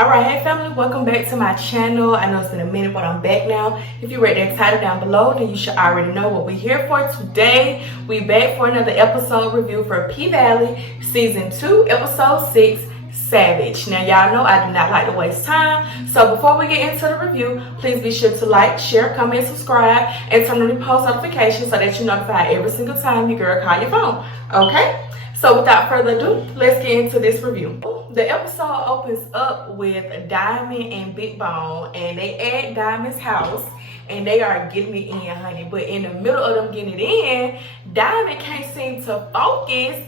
Alright, hey family, welcome back to my channel. I know it's been a minute, but I'm back now. If you read that title down below, then you should already know what we're here for today. We back for another episode review for Pvalley Season 2, Episode 6, Savage. Now y'all know I do not like to waste time, so before we get into the review, please be sure to like, share, comment, subscribe, and turn on the post notifications so that you're notified every single time your girl call your phone. Okay? So without further ado, let's get into this review. The episode opens up with Diamond and Big Bone, and they at Diamond's house, and they are getting it in, honey. But in the middle of them getting it in, Diamond can't seem to focus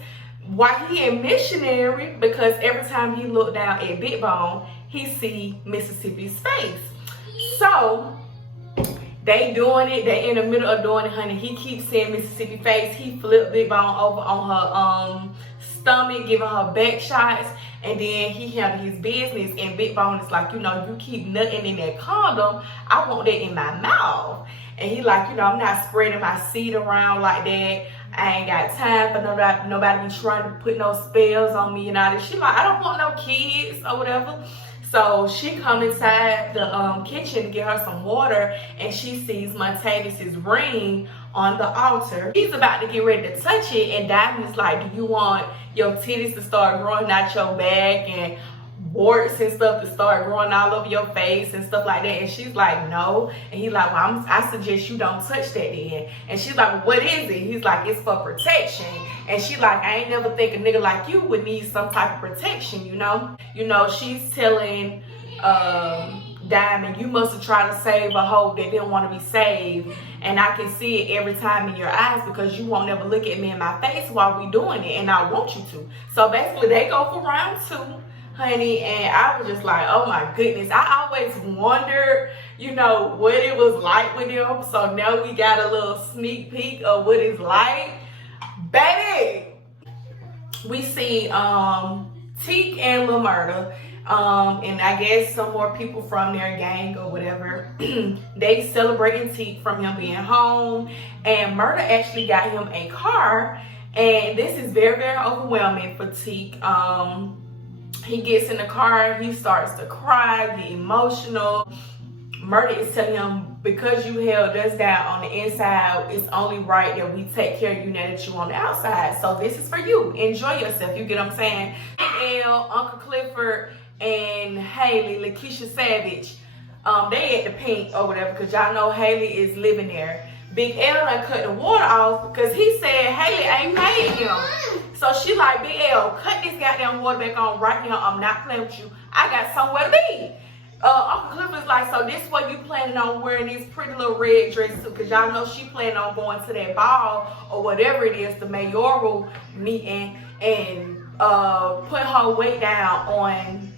while he in missionary, because every time he look down at Big Bone, he see Mississippi's face. So they doing it, they in the middle of doing it, honey. He keeps seeing Mississippi face. He flipped Big Bone over on her stomach, giving her back shots, and then he handled his business. And Big Bone is like, you know, you keep nutting in that condom, I want that in my mouth. And he like, you know, I'm not spreading my seed around like that. I ain't got time for nobody be trying to put no spells on me and all this. She like, I don't want no kids or whatever. So she come inside the kitchen to get her some water, and she sees Montavious' ring on the altar. He's about to get ready to touch it, and Diamond is like, do you want your titties to start growing out your back and warts and stuff to start growing all over your face and stuff like that? And she's like, no. And he's like, well, I suggest you don't touch that then. And she's like, well, what is it? He's like, it's for protection. And she like, I ain't never think a nigga like you would need some type of protection, you know? You know, she's telling Diamond, you must have tried to save a hoe that didn't want to be saved. And I can see it every time in your eyes, because you won't never look at me in my face while we doing it, and I want you to. So basically they go for round 2, honey, and I was just like, oh my goodness. I always wondered, you know, what it was like with them. So now we got a little sneak peek of what it's like. Baby, we see Teak and Lil Murda, and I guess some more people from their gang or whatever. They celebrating Teak from him being home, and Murda actually got him a car, and this is very, very overwhelming for Teak. He gets in the car, he starts to cry, get emotional. Murda is telling him, because you held us down on the inside, it's only right that we take care of you now that you on the outside. So this is for you. Enjoy yourself. You get what I'm saying? Big L, Uncle Clifford, and Haley, Lakeisha Savage, they at the Pink or whatever, because y'all know Haley is living there. Big L done cut the water off because he said Haley ain't paid him. So she like, Big L, cut this goddamn water back on right now. I'm not playing with you. I got somewhere to be. Uncle Clifford's like, so this what you planning on wearing this pretty little red dress too? Because y'all know she planning on going to that ball or whatever it is, the mayoral meeting, and put her weight down on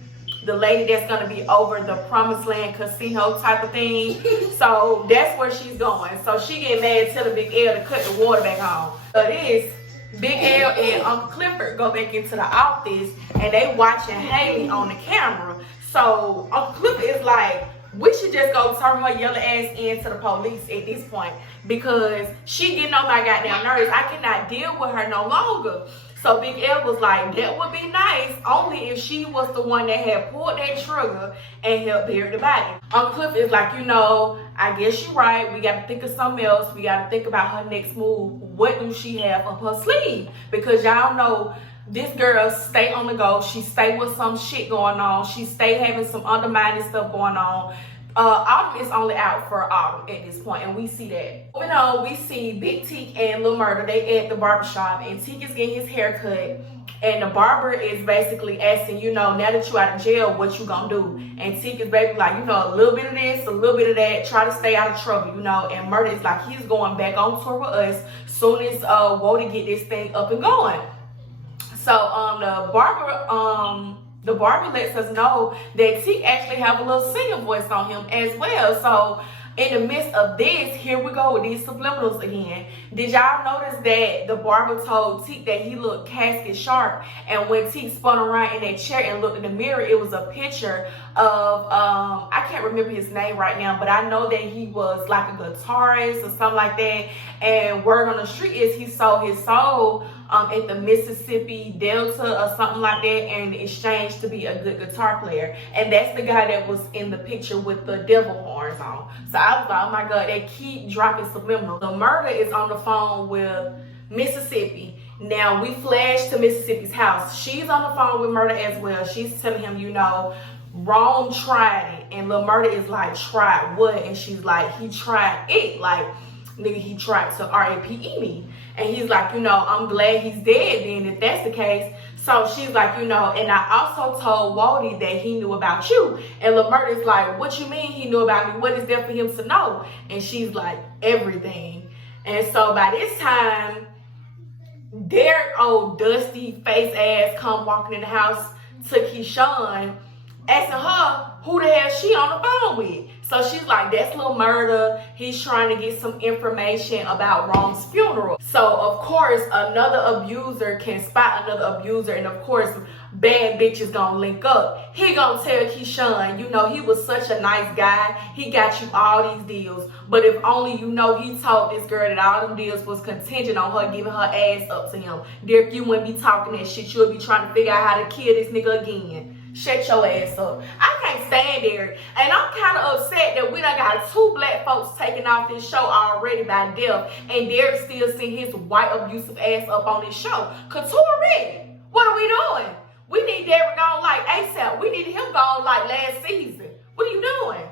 the lady that's going to be over the Promised Land casino type of thing. So that's where she's going. So she get mad, telling Big L to cut the water back on. So this, Big L and Uncle Clifford go back into the office, and they watching Haley on the camera. So Uncle Clifford is like, we should just go turn her yellow ass in to the police at this point, because she getting on my goddamn nerves. I cannot deal with her no longer. So Big L was like, that would be nice only if she was the one that had pulled that trigger and helped bury the body. Uncle Clifford is like, you know, I guess you're right. We got to think of something else. We got to think about her next move. What do she have up her sleeve? Because y'all know this girl stay on the go. She stay with some shit going on. She stay having some undermining stuff going on. Autumn is only out for Autumn at this point, and we see that. Moving on, we see Big Teak and Lil Murda. They at the barbershop, and Teak is getting his hair cut, and the barber is basically asking, you know, now that you out of jail, what you gonna do? And Teak is basically like, you know, a little bit of this, a little bit of that, try to stay out of trouble, you know. And Murda is like, he's going back on tour with us soon as Wody get this thing up and going. So the barber lets us know that Teak actually have a little singer voice on him as well. So in the midst of this, here we go with these subliminals again. Did y'all notice that the barber told Teak that he looked casket sharp? And when Teak spun around in that chair and looked in the mirror, it was a picture of, I can't remember his name right now, but I know that he was like a guitarist or something like that. And word on the street is he sold his soul at the Mississippi Delta or something like that in exchange to be a good guitar player. And that's the guy that was in the picture with the devil horns on. So I was like, oh my God, they keep dropping subliminal. Lil Murda is on the phone with Mississippi. Now we flash to Mississippi's house. She's on the phone with Murda as well. She's telling him, you know, Rome tried it. And Lil Murda is like, tried what? And she's like, he tried it. Like, nigga, he tried to R.I.P me. And he's like, you know, I'm glad he's dead then if that's the case. So she's like, you know, and I also told Wody that he knew about you. And Lil Murda's like, what you mean he knew about me? What is there for him to know? And she's like, everything. And so by this time, their old dusty face ass come walking in the house to Keyshawn, asking her who the hell she on the phone with. So she's like, that's Lil Murda. He's trying to get some information about Rome's funeral. So of course, another abuser can spot another abuser, and of course, bad bitches gonna link up. He gonna tell Keyshawn, you know, he was such a nice guy. He got you all these deals. But if only you know he told this girl that all them deals was contingent on her giving her ass up to him. Derek, you wouldn't be talking that shit. You'll be trying to figure out how to kill this nigga again. Shut your ass up. I can't stand Derek. And I'm kind of upset that we done got 2 black folks taking off this show already by death. And Derek still seeing his white abusive ass up on this show. Couture ready. What are we doing? We need Derek on like ASAP. We need him gone like last season. What are you doing?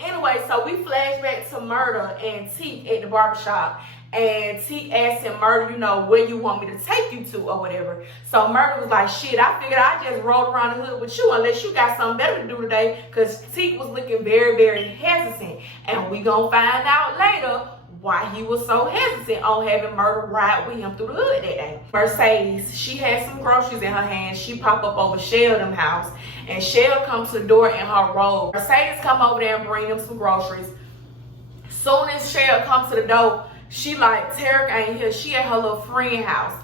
Anyway, so we flash back to Murda and Teak at the barbershop. And Teak asked him, Murda, you know, where you want me to take you to or whatever. So Murda was like, shit, I figured I just rolled around the hood with you unless you got something better to do today. Because Teak was looking very, very hesitant. And we gonna find out later why he was so hesitant on having Murda ride with him through the hood that day. Mercedes, she had some groceries in her hand. She popped up over Sheldon's house. And Sheldon comes to the door in her robe. Mercedes come over there and bring them some groceries. Soon as Sheldon comes to the door, she like, Tarek ain't here. She at her little friend house.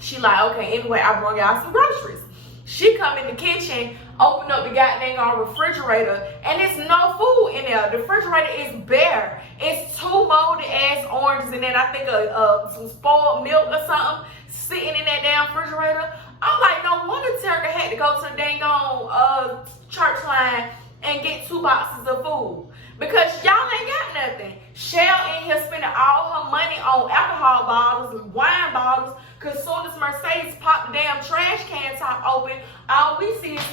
She like, okay, anyway, I brought y'all some groceries. She come in the kitchen, open up the goddamn refrigerator, and there's no food in there. The refrigerator is bare. It's 2 molded ass oranges and then I think some spoiled milk or something sitting in that damn refrigerator. I'm like, no wonder Tarek had to go to the dang on church line and get 2 boxes of food. Because y'all ain't got nothing. Shell in here spending all her money on alcohol bottles and wine bottles. Because soon as Mercedes popped the damn trash can top open, all we see is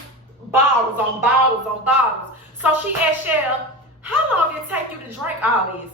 bottles on bottles on bottles. So she asked Shell, how long did it take you to drink all this?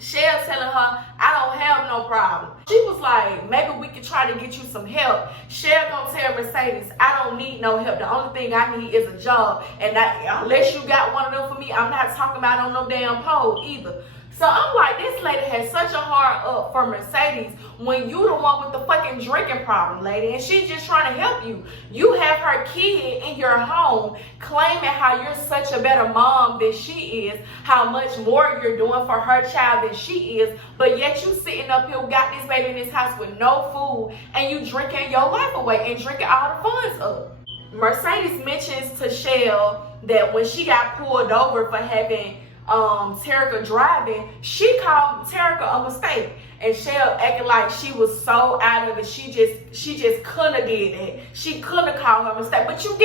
Shell telling her, I don't have no problem. She was like, maybe we could try to get you some help. Shell gonna tell Mercedes, I don't need no help. The only thing I need is a job. And unless you got one of them for me, I'm not talking about on no damn pole either. So I'm like, this lady has such a hard up for Mercedes when you the one with the fucking drinking problem, lady. And she's just trying to help you. You have her kid in your home claiming how you're such a better mom than she is, how much more you're doing for her child than she is, but yet you sitting up here, got this baby in this house with no food, and you drinking your life away and drinking all the funds up. Mercedes mentions to Shell that when she got pulled over for having Terica driving, she called Terica a mistake, and Shell acting like she was so out of it, she just couldn't have did that. She couldn't have called her a mistake, but you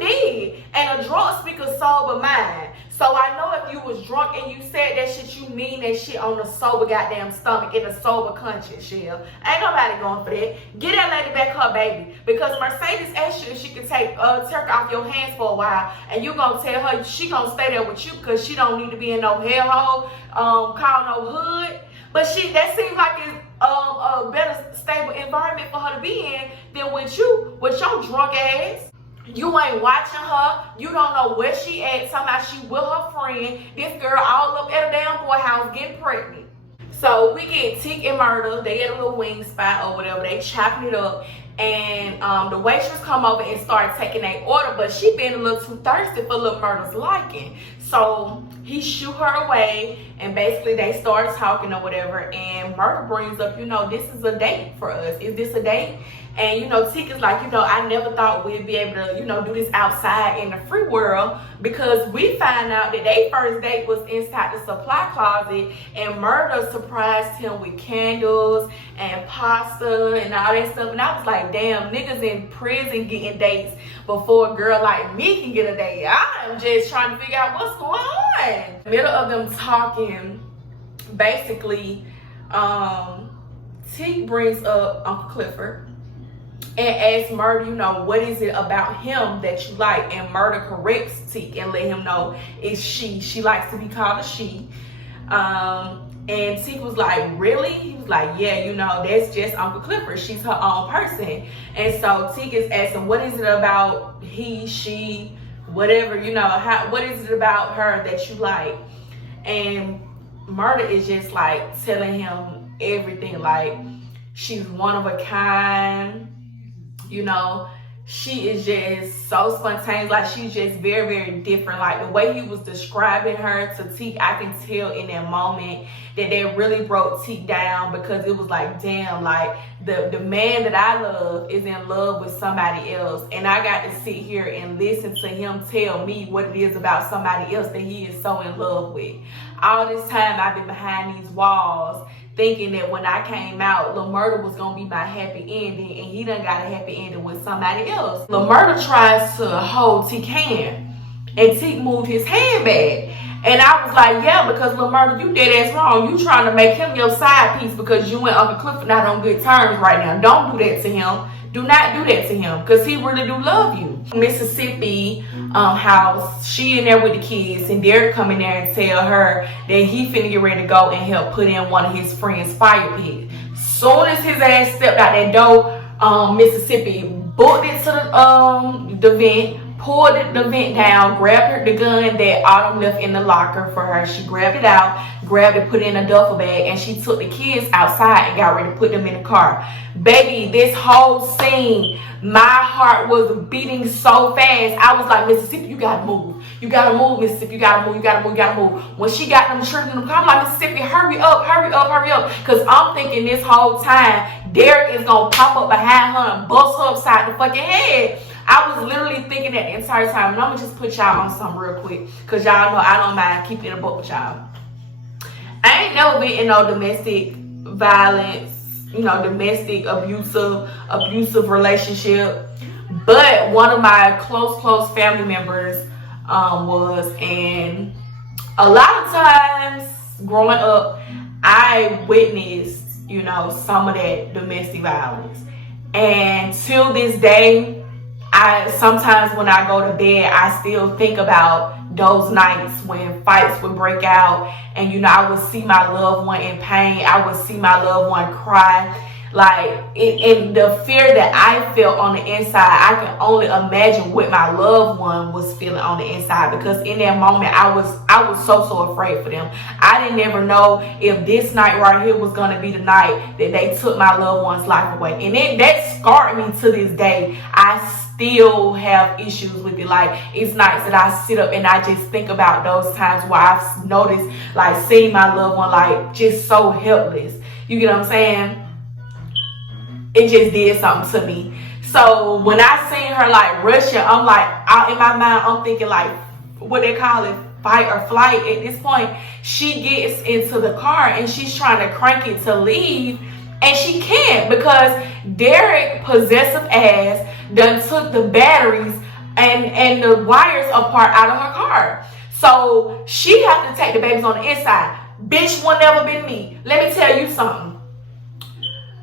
did, and a drunk speaks sober mind. So I know if you was drunk and you said that shit, you mean that shit on a sober goddamn stomach in a sober conscience, Shell. Ain't nobody going for that. Get that lady back her baby, because Mercedes asked you if she could take Turk off your hands for a while, and you gonna tell her she gonna stay there with you because she don't need to be in no hellhole, call no hood. But that seems like it's a better stable environment for her to be in than with you, with your drunk ass. You ain't watching her. You don't know where she at. Somehow she with her friend. This girl all up at a damn boy house getting pregnant. So we get Teak and Murda. They at a little wing spot or whatever. They chopping it up. And the waitress come over and start taking their order. But she been a little too thirsty for Lil Murda's liking. So he shoot her away. And basically they start talking or whatever. And Murda brings up, you know, this is a date for us. Is this a date? And, you know, Teak is like, you know, I never thought we'd be able to, you know, do this outside in the free world, because we find out that their first date was inside the supply closet, and Murda surprised him with candles and pasta and all that stuff. And I was like, damn, niggas in prison getting dates before a girl like me can get a date. I'm just trying to figure out what's going on. In the middle of them talking, basically, Teak brings up Uncle Clifford and asks Murda, you know, what is it about him that you like? And Murda corrects Teak and let him know it's she. She likes to be called a she. And Teak was like, really? He was like, yeah, you know, that's just Uncle Clifford. She's her own person. And so Teak is asking, what is it about he, she, whatever, you know, what is it about her that you like? And Murda is just like telling him everything, like she's one of a kind, you know, she is just so spontaneous, like she's just very, very different. Like the way he was describing her to Teak, I can tell in that moment that they really broke Teak down, because it was like, damn, like the man that I love is in love with somebody else, and I got to sit here and listen to him tell me what it is about somebody else that he is so in love with. All this time I've been behind these walls thinking that when I came out, Lil Murda was gonna be my happy ending, and he done got a happy ending with somebody else. Lil Murda tries to hold Teak's hand, and Teak moved his hand back. And I was like, yeah, because Lil Murda, you dead ass wrong. You trying to make him your side piece because you and Uncle Clifford not on good terms right now. Don't do that to him. Do not do that to him, because he really do love you. Mississippi house, she in there with the kids, and Derek come in there and tell her that he finna get ready to go and help put in one of his friends' fire pit. Soon as his ass stepped out that door, Mississippi booked it to the vent, pulled the vent down, grabbed the gun that Autumn left in the locker for her. She grabbed it out, grabbed it, put it in a duffel bag, and she took the kids outside and got ready to put them in the car. Baby, this whole scene, my heart was beating so fast. I was like, Mississippi, you gotta move. You gotta move, Mississippi. You gotta move, you gotta move, you gotta move. When she got them children in the car, I'm like, Mississippi, hurry up, hurry up, hurry up. Because I'm thinking this whole time, Derek is gonna pop up behind her and bust her upside the fucking head. I was literally thinking that the entire time. And I'm gonna just put y'all on something real quick, because y'all know I don't mind keeping it a book with y'all. I ain't never been in no domestic violence, you know, domestic abusive relationship. But one of my close family members was, and a lot of times growing up, I witnessed, you know, some of that domestic violence. And till this day, sometimes when I go to bed, I still think about those nights when fights would break out, and you know, I would see my loved one in pain. I would see my loved one cry. Like, in the fear that I felt on the inside, I can only imagine what my loved one was feeling on the inside, because in that moment, I was so afraid for them. I didn't ever know if this night right here was going to be the night that they took my loved one's life away. And that scarred me to this day. I still have issues with it. Like, it's nights that I sit up and I just think about those times where I've noticed, like, seeing my loved one, like, just so helpless. You get what I'm saying? It just did something to me. So when I seen her like rushing, I'm like, in my mind, I'm thinking like, what they call it, fight or flight. At this point, she gets into the car and she's trying to crank it to leave, and she can't, because Derek possessive ass done took the batteries and the wires apart out of her car. So she have to take the babies on the inside. Bitch will never be me. Let me tell you something.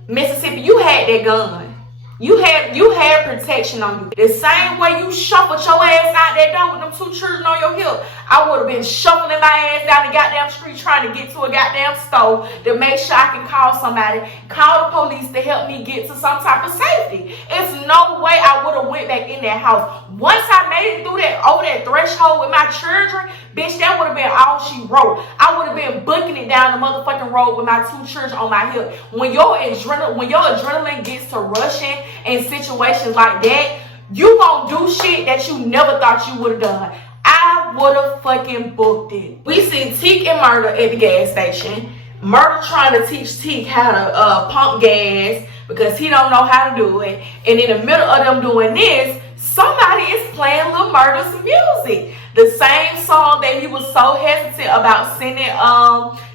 Mississippi, you had that gun. You had protection on you. The same way you shuffled your ass out that door with them two children on your hip, I would have been shuffling my ass down the goddamn street trying to get to a goddamn store to make sure I can call somebody, call the police to help me get to some type of safety. It's no way I would have went back in that house. Once I made it through over that threshold with my children, bitch, that would have been all she wrote. I would have been booking it down the motherfucking road with my two children on my hip. When your adrenaline gets to rushing in situations like that, you gonna do shit that you never thought you would have done. I would have fucking booked it. We see Teak and Murda at the gas station. Murda trying to teach Teak how to pump gas. because he don't know how to do it. And in the middle of them doing this, somebody is playing Lil Murda's music. The same song that he was so hesitant about sending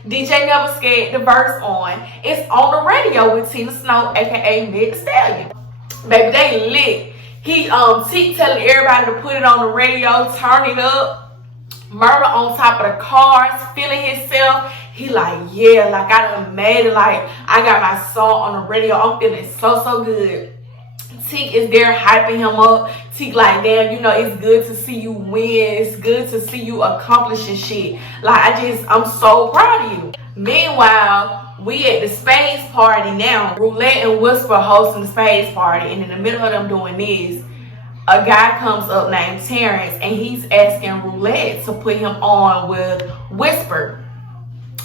DJ Never Scared the verse on. It's on the radio with Tina Snow, aka Meg Thee Stallion. Baby, they lit. Teak telling everybody to put it on the radio, turn it up. Murda on top of the cars, feeling himself. He like, yeah, like I done made it. Like I got my song on the radio. I'm feeling so good. Teak is there hyping him up. Teak like, damn, you know, it's good to see you win. It's good to see you accomplishing shit. Like I'm so proud of you. Meanwhile, we at the Spades party now. Roulette and Whisper hosting the Spades party, and in the middle of them doing this, a guy comes up named Terrence, and he's asking Roulette to put him on with Whisper.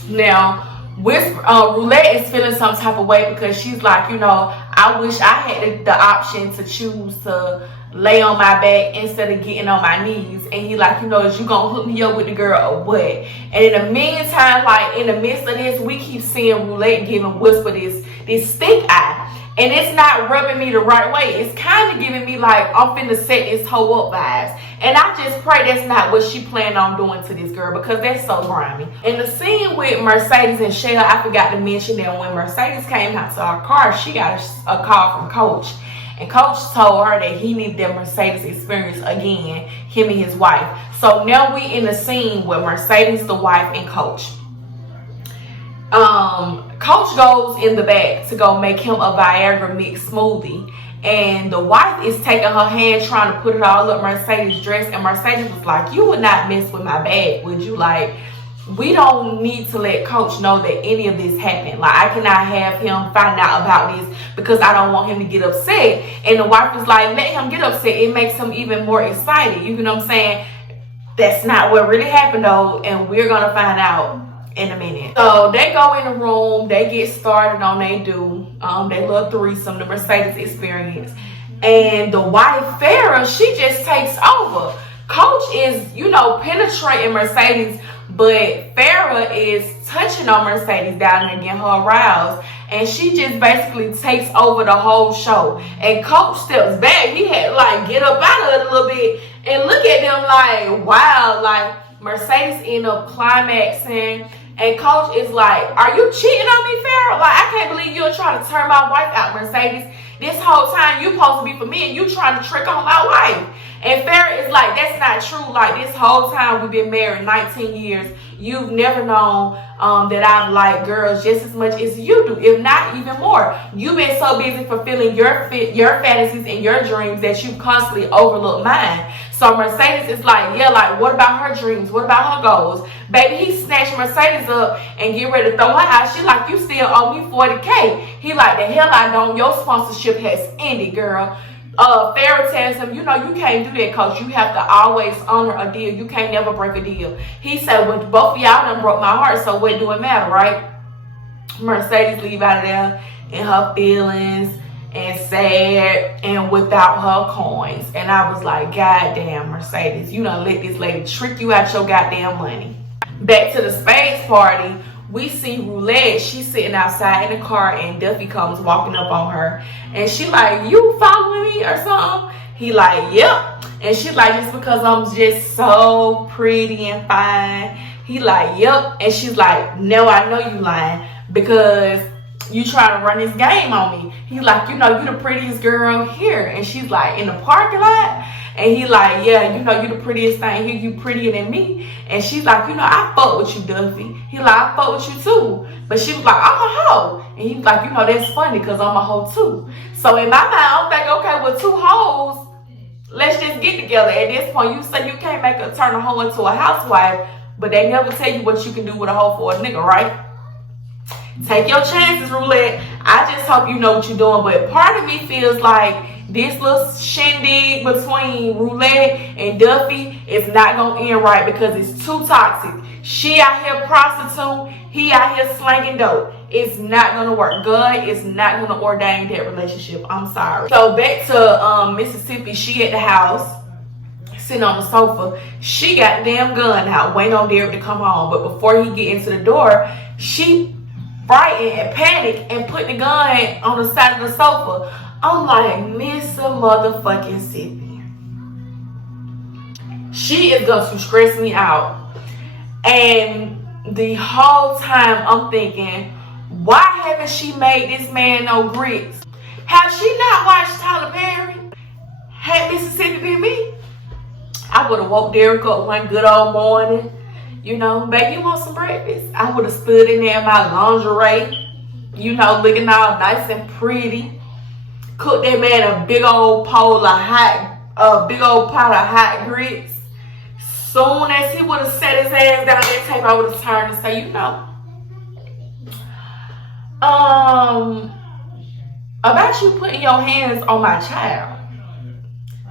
Now, Roulette is feeling some type of way because she's like, you know, I wish I had the option to choose to lay on my back instead of getting on my knees. And he like, you know, is you gonna hook me up with the girl or what? And in the meantime, like in the midst of this, we keep seeing Roulette giving Whisper this stink eye. And it's not rubbing me the right way. It's kind of giving me like, I'm finna set this hoe up vibes. And I just pray that's not what she planned on doing to this girl, because that's so grimy. And the scene with Mercedes and Shell, I forgot to mention that when Mercedes came out to our car, she got a call from Coach. And Coach told her that he needed that Mercedes experience again, him and his wife. So now we in the scene with Mercedes, the wife, and Coach. Coach goes in the back to go make him a Viagra mix smoothie, and the wife is taking her hand trying to put it all up Mercedes' dress, and Mercedes was like, you would not mess with my bag, would you? Like, we don't need to let Coach know that any of this happened. Like, I cannot have him find out about this because I don't want him to get upset. And the wife was like, let him get upset, it makes him even more excited. You know what I'm saying? That's not what really happened though, and we're gonna find out in a minute. So they go in the room, they get started on they little threesome, the Mercedes experience. And the wife, Farrah, she just takes over. Coach is, you know, penetrating Mercedes, but Farrah is touching on Mercedes down there, getting her aroused. And she just basically takes over the whole show. And Coach steps back. He had to like get up out of it a little bit and look at them like, wow, like Mercedes end up climaxing. And Coach is like, are you cheating on me, Farrah? Like, I can't believe you're trying to turn my wife out, Mercedes. This whole time you supposed to be for me and you trying to trick on my wife. And Farrah is like, that's not true. Like, this whole time we've been married 19 years. You've never known that I like girls just as much as you do, if not even more. You've been so busy fulfilling your fantasies and your dreams that you've constantly overlooked mine. So Mercedes is like, yeah, like, what about her dreams? What about her goals? Baby, he snatched Mercedes up and get ready to throw her out. She like, you still owe me $40K. He like, the hell I don't. Your sponsorship has ended, girl. Farrah tells him, you know, you can't do that, Coach. You have to always honor a deal. You can't never break a deal. He said, well, both of y'all done broke my heart, so what do it matter, right? Mercedes leave out of there in her feelings and sad and without her coins. And I was like, God damn, Mercedes, you done let this lady trick you out your goddamn money. Back to the Spades party. We see Roulette, she's sitting outside in the car, and Duffy comes walking up on her. And she like, you following me or something? He like, yep. And she like, just because I'm just so pretty and fine. He like, yep. And she's like, no, I know you lying because you trying to run this game on me. He like, you know, you the prettiest girl here. And she's like, in the parking lot? And he like, yeah, you know, you the prettiest thing here. You prettier than me. And she's like, you know, I fuck with you, Duffy. He like, I fuck with you too. But she was like, I'm a hoe. And he's like, you know, that's funny because I'm a hoe too. So in my mind, I'm thinking, okay, well, two hoes, let's just get together. At this point, you say you can't turn a hoe into a housewife, but they never tell you what you can do with a hoe for a nigga, right? Take your chances, Roulette. I just hope you know what you're doing. But part of me feels like this little shindig between Roulette and Duffy is not going to end right because it's too toxic. She out here prostitute. He out here slanging dope. It's not going to work. God is not going to ordain that relationship. I'm sorry. So back to Mississippi. She at the house, sitting on the sofa. She got the damn gun out, waiting on Derek to come home. But before he get into the door, she frightened and panicked and put the gun on the side of the sofa. I'm like, Miss motherfucking Sippy. She is going to stress me out. And the whole time I'm thinking, why haven't she made this man no grits? Have she not watched Tyler Perry? Had Mississippi been me, I would have woke Derek up one good old morning. You know, baby, you want some breakfast? I would have stood in there in my lingerie, you know, looking all nice and pretty. Cooked that man a big old pot of hot grits. Soon as he would have set his ass down that table, I would have turned and say, you know, about you putting your hands on my child.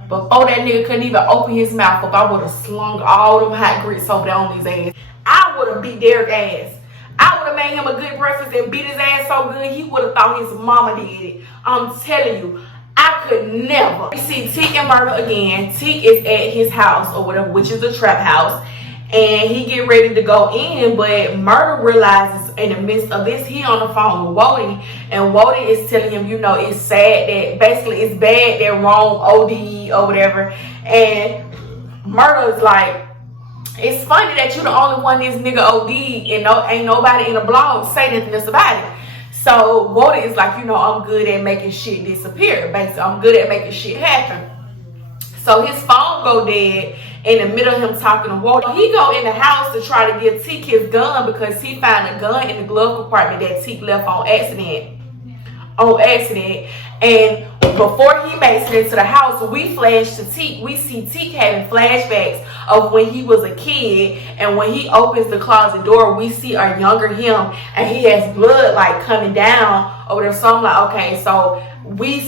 Before that nigga couldn't even open his mouth up, I would have slung all them hot grits over there on his ass. I would have beat Derek's ass. I would have made him a good breakfast and beat his ass so good he would have thought his mama did it. I'm telling you, I could never. You see Teak and Murda again. Teak is at his house or whatever, which is a trap house. And he get ready to go in, but Murda realizes in the midst of this, he on the phone with Woody, and Woody is telling him, you know, it's sad that, basically it's bad that Rome OD or whatever. And Murda is like, it's funny that you're the only one this nigga OD and ain't nobody in the blog say nothing else about it. So Woody is like, you know, I'm good at making shit disappear. Basically, I'm good at making shit happen. So his phone go dead in the middle of him talking to Woody. He go in the house to try to give Teak his gun because he found a gun in the glove compartment that Teak left on accident. And before he makes it into the house, we flash to Teak. We see Teak having flashbacks of when he was a kid, and when he opens the closet door, we see a younger him, and he has blood like coming down over there. So I'm like, okay, so we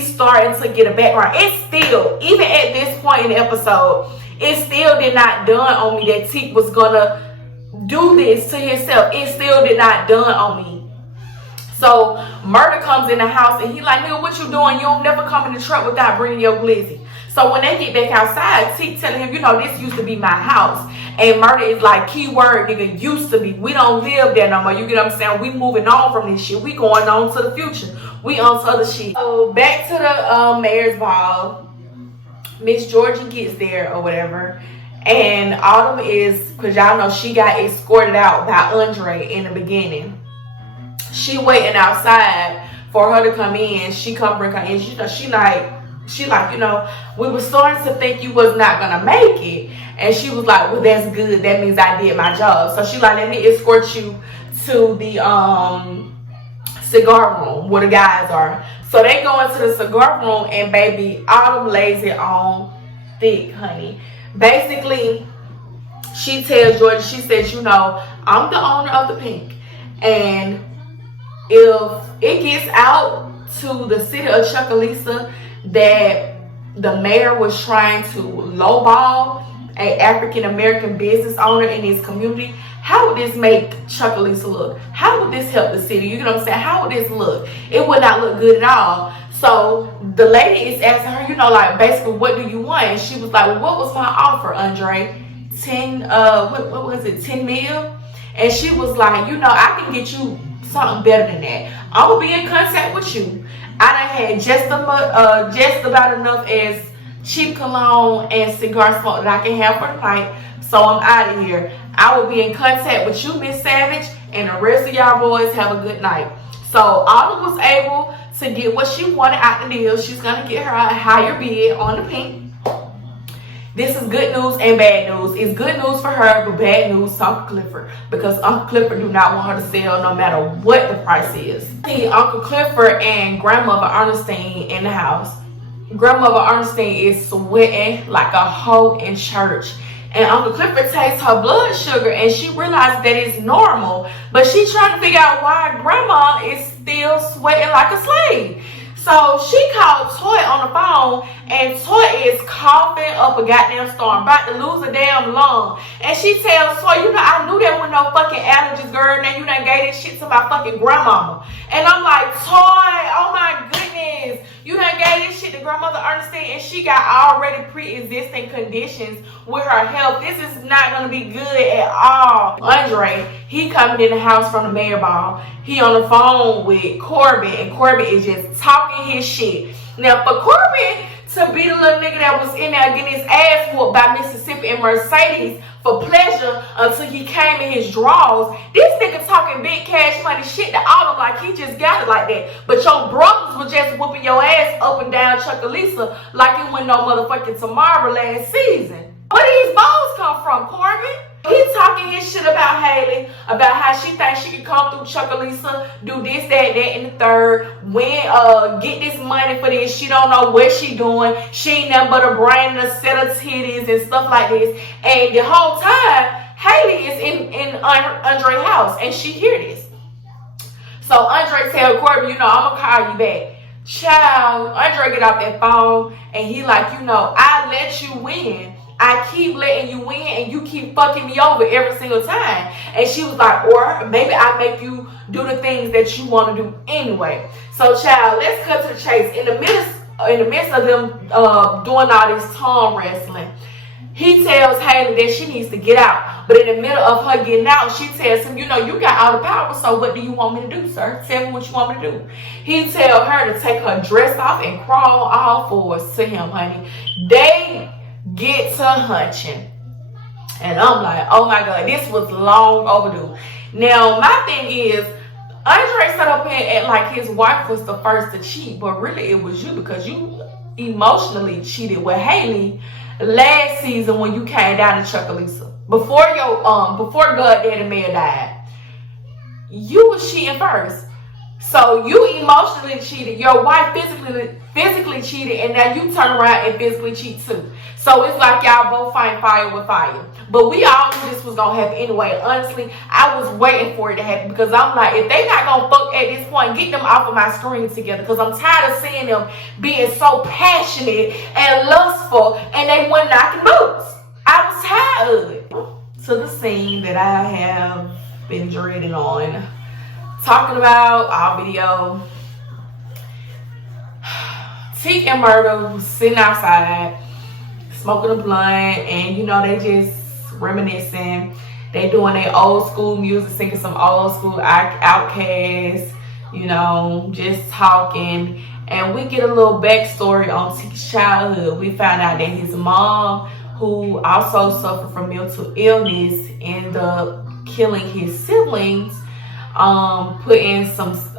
starting to get a background. It's still, even at this point in the episode, it still did not dawn on me that Teak was gonna do this to himself. It still did not dawn on me. So Murda comes in the house and he like, nigga, what you doing? You don't never come in the truck without bringing your glizzy. So when they get back outside, Teak telling him, you know, this used to be my house. And Murda is like, keyword, nigga, used to be. We don't live there no more. You get what I'm saying? We moving on from this shit. We going on to the future. We on to other shit. So back to the mayor's ball. Miss Georgie gets there or whatever. And Autumn is, because y'all know she got escorted out by Andre in the beginning. She waiting outside for her to come in. She come bring her in. You know, she like, you know, we were starting to think you was not gonna make it. And she was like, well, that's good. That means I did my job. So she like, let me escort you to the cigar room where the guys are. So they go into the cigar room and baby, Autumn lays it on thick, honey. Basically, she tells Georgia, she says, you know, I'm the owner of the Pink. And if it gets out to the city of Chucalissa that the mayor was trying to lowball an African-American business owner in his community, how would this make Chucalissa look? How would this help the city? You know what I'm saying? How would this look? It would not look good at all. So the lady is asking her, you know, like, basically, what do you want? And she was like, well, what was my offer, Andre? 10 mil? And she was like, you know, I can get you something better than that. I'm gonna be in contact with you. I done had just about enough as cheap cologne and cigar smoke that I can have for the night. So I'm out of here. I will be in contact with you, Miss Savage, and the rest of y'all boys have a good night. So Autumn was able to get what she wanted out the deal. She's gonna get her a higher bid on the Pink. This is good news and bad news. It's good news for her, but bad news to Uncle Clifford, because Uncle Clifford do not want her to sell no matter what the price is. See Uncle Clifford and Grandmother Ernestine in the house. Grandmother Ernestine is sweating like a hoe in church. And Uncle Clifford takes her blood sugar and she realizes that it's normal. But she's trying to figure out why Grandma is still sweating like a slave. So she called Toy on the phone, and Toy is coughing up a goddamn storm, about to lose a damn lung. And she tells Toy, you know, I knew there were no fucking allergies, girl. Now you done gave this shit to my fucking grandmama. And I'm like, Toy, oh my goodness. You done gave this shit to grandmother Ernestine, and she got already pre-existing conditions with her health. This is not gonna be good at all. Andre, he coming in the house from the mayor ball. He on the phone with Corbin, and Corbin is just talking his shit. Now, for Corbin to be the little nigga that was in there getting his ass whooped by Mississippi and Mercedes for pleasure until he came in his drawers, this nigga talking big cash money shit to Autumn like he just got it like that. But your brothers were just whooping your ass up and down Chucalissa like it wasn't no motherfucking tomorrow last season. Where these balls come from, Corbin? He talking his shit about Haley, about how she thinks she can come through Chucalissa, do this, that, and the third, get this money for this. She don't know what she doing. She ain't nothing but a brain and a set of titties and stuff like this. And the whole time, Haley is in Andre's house, and she hear this. So Andre tell Corbin, I'm gonna call you back. Child, Andre get off that phone, and he like, I let you win. I keep letting you win, and you keep fucking me over every single time. And she was like, or maybe I make you do the things that you want to do anyway. So, child, let's cut to the chase. In the midst of them doing all this tongue wrestling, he tells Haley that she needs to get out. But in the middle of her getting out, she tells him, you got all the power, so what do you want me to do, sir? Tell me what you want me to do. He tells her to take her dress off and crawl on all fours to him, honey. They get to hunching, and I'm like, oh my god, this was long overdue. Now my thing is, Andre sat up here and act like his wife was the first to cheat, but really it was you, because you emotionally cheated with Haley last season when you came down to Chucalissa before God Daddy Mayor died. You was cheating first. So you emotionally cheated, your wife physically cheated, and now you turn around and physically cheat too. So it's like y'all both fighting fire with fire. But we all knew this was gonna happen anyway. Honestly, I was waiting for it to happen, because I'm like, if they not gonna fuck at this point, get them off of my screen together, because I'm tired of seeing them being so passionate and lustful and they weren't knocking boots. I was tired of it. To the scene that I have been dreading on. Talking about our video. Teak and Murda was sitting outside smoking a blunt, and they just reminiscing. They doing their old school music, singing some old school Outkast, just talking. And we get a little backstory on Teak's childhood. We found out that his mom, who also suffered from mental illness, ended up killing his siblings, putting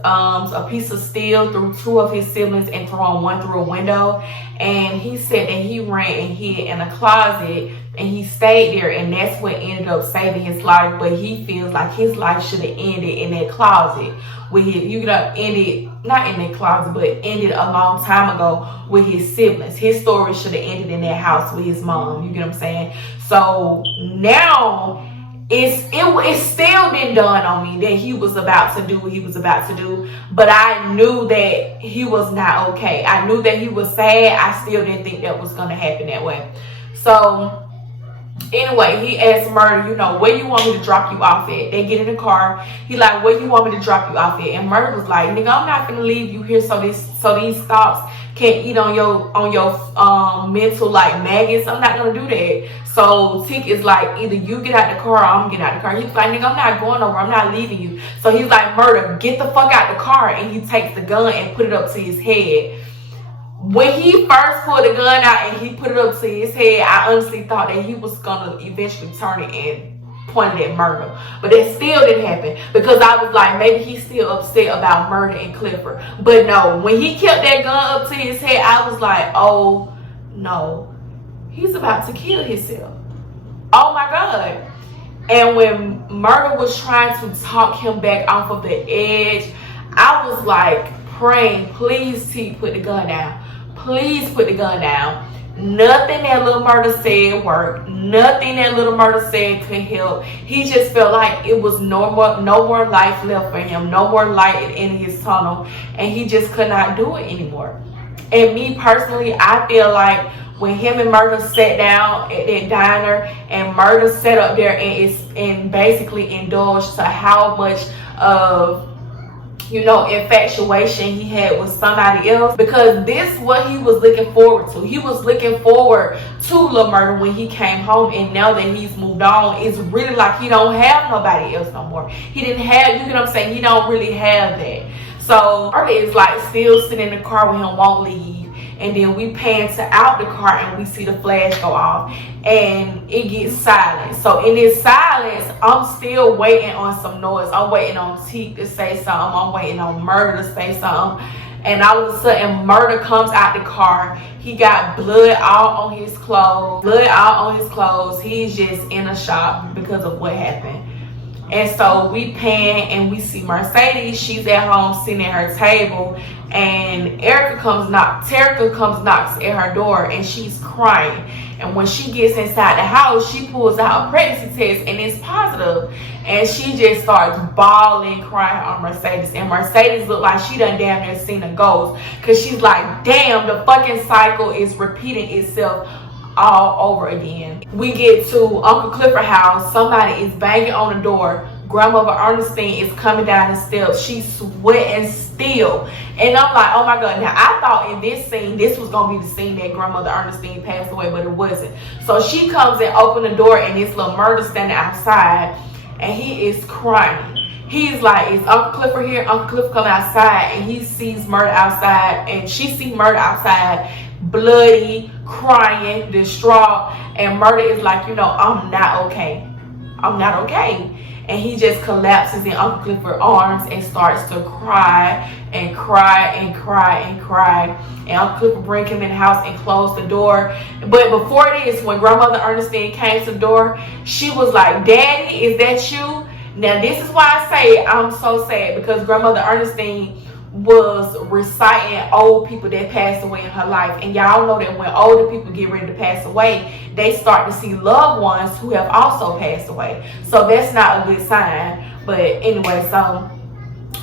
a piece of steel through two of his siblings and throwing one through a window. And he said that he ran and hid in a closet, and he stayed there, and that's what ended up saving his life. But he feels like his life should have ended in that closet with his, ended not in that closet, but ended a long time ago with his siblings. His story should have ended in that house with his mom. You get what I'm saying? So now it still didn't dawn on me that he was about to do what he was about to do, but I knew that he was not okay. I knew that he was sad. I still didn't think that was going to happen that way. So anyway, he asked Murda, where you want me to drop you off at? They get in the car. He like, where you want me to drop you off at? And Murda was like, nigga, I'm not gonna leave you here so these thoughts can't eat on your mental like maggots. I'm not gonna do that. So Teak is like, either you get out the car or I'm getting out the car. He's like, nigga, I'm not going over. I'm not leaving you. So he's like, Murda, get the fuck out the car. And he takes the gun and put it up to his head. When he first pulled the gun out and he put it up to his head, I honestly thought that he was gonna eventually turn it and point it at Murda. But that still didn't happen, because I was like, maybe he's still upset about Murda and Clifford. But no, when he kept that gun up to his head, I was like, oh no, he's about to kill himself. Oh my God. And when Murda was trying to talk him back off of the edge, I was like praying, please Teak, put the gun down. Please put the gun down. Nothing that Lil Murda said worked. Nothing that Lil Murda said could help. He just felt like it was no more life left for him. No more light in his tunnel. And he just could not do it anymore. And me personally, I feel like when him and Murda sat down at that diner, and Murda sat up there and basically indulged to how much of infatuation he had with somebody else, because this what he was looking forward to. He was looking forward to Lil Murda when he came home, and now that he's moved on, it's really like he don't have nobody else no more. He didn't have, you get what I'm saying? He don't really have that. So Murda is like still sitting in the car with him, won't leave. And then we pan to out the car and we see the flash go off and it gets silent. So in this silence, I'm still waiting on some noise. I'm waiting on Teak to say something. I'm waiting on Murda to say something. And all of a sudden, Murda comes out the car. He got blood all on his clothes. He's just in a shock because of what happened. And so we pan and we see Mercedes. She's at home sitting at her table, and Terica comes knocks at her door, and she's crying. And when she gets inside the house, she pulls out a pregnancy test and it's positive. And she just starts bawling, crying on Mercedes. And Mercedes looked like she done damn near seen a ghost, because she's like, damn, the fucking cycle is repeating itself all over again. We get to Uncle Clifford's house. Somebody is banging on the door. Grandmother Ernestine is coming down the steps. She's sweating still. And I'm like, oh my God. Now, I thought in this scene, this was going to be the scene that Grandmother Ernestine passed away, but it wasn't. So she comes and opens the door, and this Lil Murda standing outside, and he is crying. He's like, is Uncle Clifford here? Uncle Clifford come outside, and he sees Murda outside, and she sees Murda outside, bloody, crying, distraught. And Murda is like, I'm not okay. I'm not okay. And he just collapses in Uncle Clifford's arms and starts to cry and cry and cry and cry. And Uncle Clifford brings him in the house and closed the door. But before this, when Grandmother Ernestine came to the door, she was like, Daddy, is that you? Now, this is why I say I'm so sad, because Grandmother Ernestine was reciting old people that passed away in her life. And y'all know that when older people get ready to pass away, they start to see loved ones who have also passed away. So that's not a good sign. But anyway, so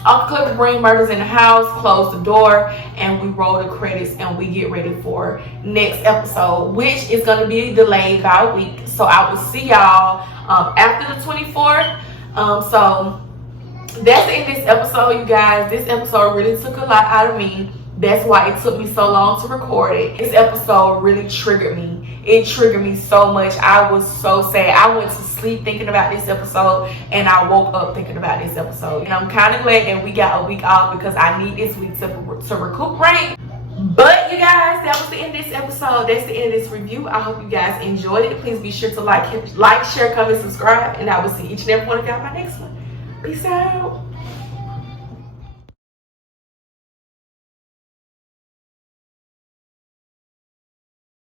Uncle Clifford brings Murders in the house, close the door, and we roll the credits and we get ready for next episode, which is going to be delayed by a week. So I will see y'all after the 24th. So that's the end of this episode, you guys. This episode really took a lot out of me. That's why it took me so long to record it. This episode really triggered me. It triggered me so much. I was so sad. I went to sleep thinking about this episode, and I woke up thinking about this episode. And I'm kind of glad that we got a week off, because I need this week to recuperate. But you guys, that was the end of this episode. That's the end of this review. I hope you guys enjoyed it. Please be sure to like, share, comment, subscribe, and I will see each and every one of y'all in my next one. Peace out.